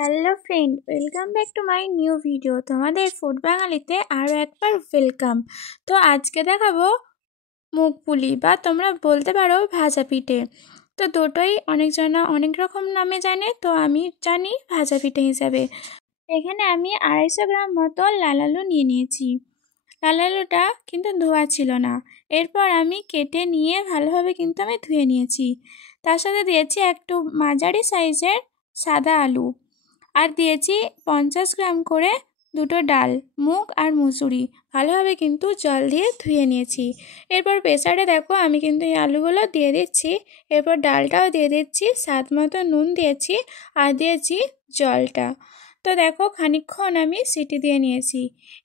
Hello friend, welcome back to my new video. তোমাদের food বাঙালিতে আরও একবার ওয়েলকাম। তো আজকে দেখাবো মুগ পুলি বা তোমরা বলতে পারো ভাজা পিঠে। তো দুটোই অনেকজনা অনেক রকম নামে জানে, তো আমি জানি ভাজা পিঠে হিসাবে। এখানে আমি 250 গ্রাম মতো লাল আলু নিয়ে নিয়েছি। লাল আলুটা কিন্তু ধোয়া ছিল না, এরপর আমি কেটে নিয়ে ভালোভাবে কিন্তু আমি ধুয়ে নিয়েছি। তার সাথে দিয়েছি একটু মাঝারি সাইজের সাদা আলু, আর দিয়েছি 50 গ্রাম করে দুটো ডাল, মুগ আর মুসুরি। ভালোভাবে কিন্তু জল দিয়ে ধুয়ে নিয়েছি। এরপর প্রেসারে দেখো আমি কিন্তু এই আলুগুলো দিয়ে দিচ্ছি, এরপর ডালটাও দিয়ে দিচ্ছি, স্বাদ মতো নুন দিয়েছি আর দিয়েছি জলটা। তো দেখো খানিকক্ষণ আমি সিটি দিয়ে নিয়েছি।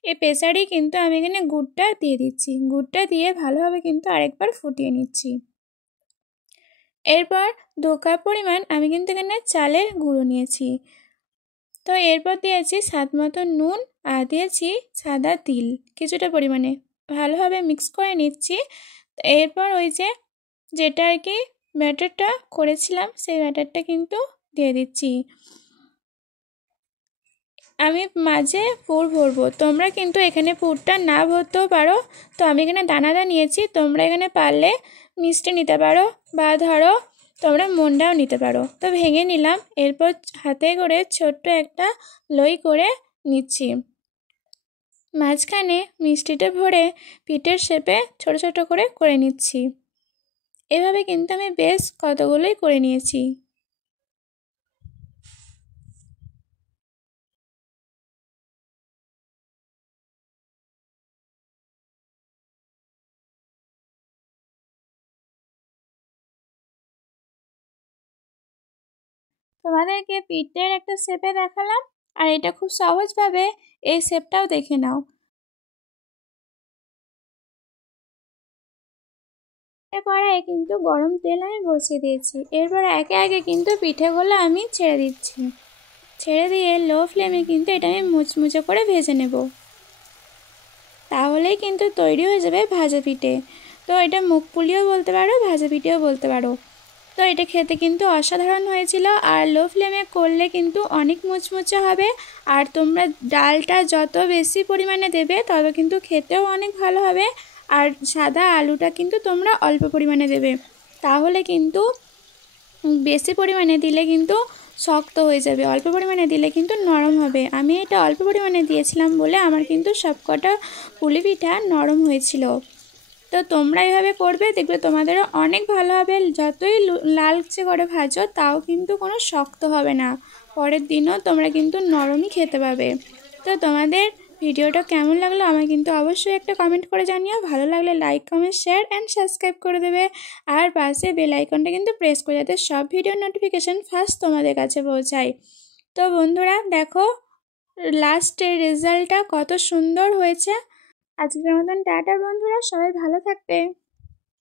এই প্রেসারেই কিন্তু আমি এখানে গুড়টা দিয়ে দিচ্ছি, গুড়টা দিয়ে ভালোভাবে কিন্তু আরেকবার ফুটিয়ে নিচ্ছি। এরপর 2 কাপ পরিমাণ আমি কিন্তু এখানে চালের গুঁড়ো নিয়েছি। তো এরপর দিয়েছি স্বাদ মতো নুন আর দিয়েছি সাদা তিল কিছুটা পরিমাণে, ভালোভাবে মিক্স করে নিচ্ছি। এরপর ওই যেটা আর কি ব্যাটারটা করেছিলাম সেই ব্যাটারটা কিন্তু দিয়ে দিচ্ছি। আমি মাঝে পুর ভরবো, তোমরা কিন্তু এখানে পুরটা না ভরতেও পারো। তো আমি এখানে দানাদার নিয়েছি, তোমরা এখানে পারলে মিষ্টি নিতে পারো বা ধরো তোমরা মন্ডাও নিতে পারো। তো ভেঙে নিলাম, এরপর হাতে করে ছোট্ট একটা লই করে নিচ্ছি। মাঝখানে মিষ্টিটা ভরে পিঠের শেপে ছোট ছোট করে নিচ্ছি। এভাবে কিন্তু আমি বেশ কতগুলোই করে নিয়েছি। তোমাদেরকে পিঠের একটা শেপে দেখালাম, আর এটা খুব সহজভাবে এই শেপটাও দেখে নাও। কড়াইয়ে কিন্তু গরম তেল আমি বসিয়ে দিয়েছি। এরপর একে একে কিন্তু পিঠেগুলো আমি ছেড়ে দিচ্ছি। ছেড়ে দিয়ে লো ফ্লেমে কিন্তু এটা আমি মুচমুচে করে ভেজে নেব, তাহলেই কিন্তু তৈরি হয়ে যাবে ভাজা পিঠে। তো এটা মুগ পুলিও বলতে পারো, ভাজা পিঠেও বলতে পারো। তো এটা খেতে কিন্তু অসাধারণ হয়েছিল, আর লো ফ্লেমে করলে কিন্তু অনেক মুচমুচে হবে। আর তোমরা ডালটা যত বেশি পরিমাণে দেবে তত কিন্তু খেতেও অনেক ভালো হবে। আর সাদা আলুটা কিন্তু তোমরা অল্প পরিমাণে দেবে, তাহলে কিন্তু বেশি পরিমাণে দিলে কিন্তু শক্ত হয়ে যাবে, অল্প পরিমাণে দিলে কিন্তু নরম হবে। আমি এটা অল্প পরিমাণে দিয়েছিলাম বলে আমার কিন্তু সবকটা পুলি পিঠা নরম হয়েছিল। তো তোমরা এইভাবে করবে, দেখবে তোমাদেরও অনেক ভালো হবে। যতই লালচে করে ভাজো তাও কিন্তু কোনো শক্ত হবে না, পরের দিনও তোমরা কিন্তু নরমই খেতে পাবে। তো তোমাদের ভিডিওটা কেমন লাগলো আমায় কিন্তু অবশ্যই একটা কমেন্ট করে জানিও। ভালো লাগলে like, comment, share and subscribe করে দেবে। আর পাশে বেল আইকনটা কিন্তু প্রেস করে, যাতে সব ভিডিওর নোটিফিকেশান ফার্স্ট তোমাদের কাছে পৌঁছায়। তো বন্ধুরা দেখো লাস্টের রেজাল্টটা কত সুন্দর হয়েছে। আজকের মতন টাটা বন্ধুরা, সবাই ভালো থাকবে।